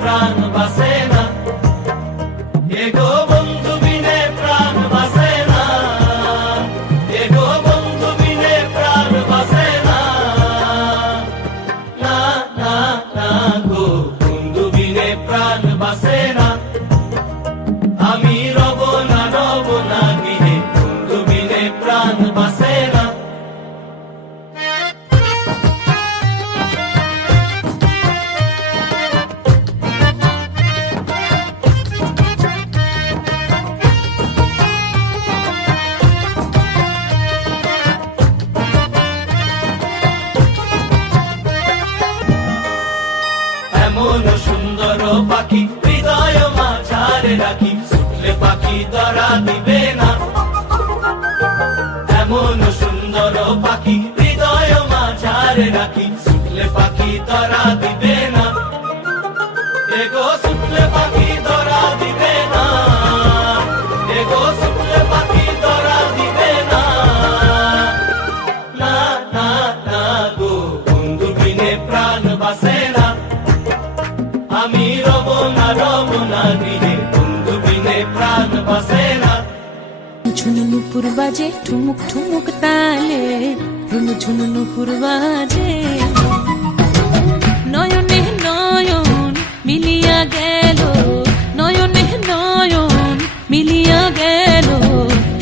প্রাণ বাসে না, এগো বন্ধু বিনে প্রাণ বাসে না, এগো বন্ধু বিনে প্রাণ বাসে না, না না না গো বন্ধু বিনে প্রাণ বাসে না। আমি রব না গিয়ে বন্ধু বিনে প্রাণ বাসে না। এমন সুন্দর পাখি হৃদয় মাঝারে রাখি, ছুটলে পাখি ধরা দিবে না। এমন সুন্দর পাখি হৃদয় মাঝারে রাখি, ছুটলে পাখি ধরা দিবে না, এগো ছুটলে পাখি ধরা দিবে না, এগো ছুটলে পাখি ধরা দিবে না, না না না গো বন্ধু বিনে প্রাণ বাসে না। আমি রব না গিয়ে বন্ধু বিনে প্রাণ বাসে না। ঝুনু নুপুর বাজে ঠুমুক ঠুমুক তালে, ঝুনু ঝুনু নুপুর বাজে। নয়নে নয়ন মিলিয়া গেল, নয়নে নয়ন মিলিয়া গেল,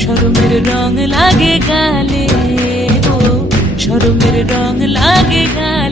শরমের রং লাগে গালে, ও শরমের রং লাগে গালে।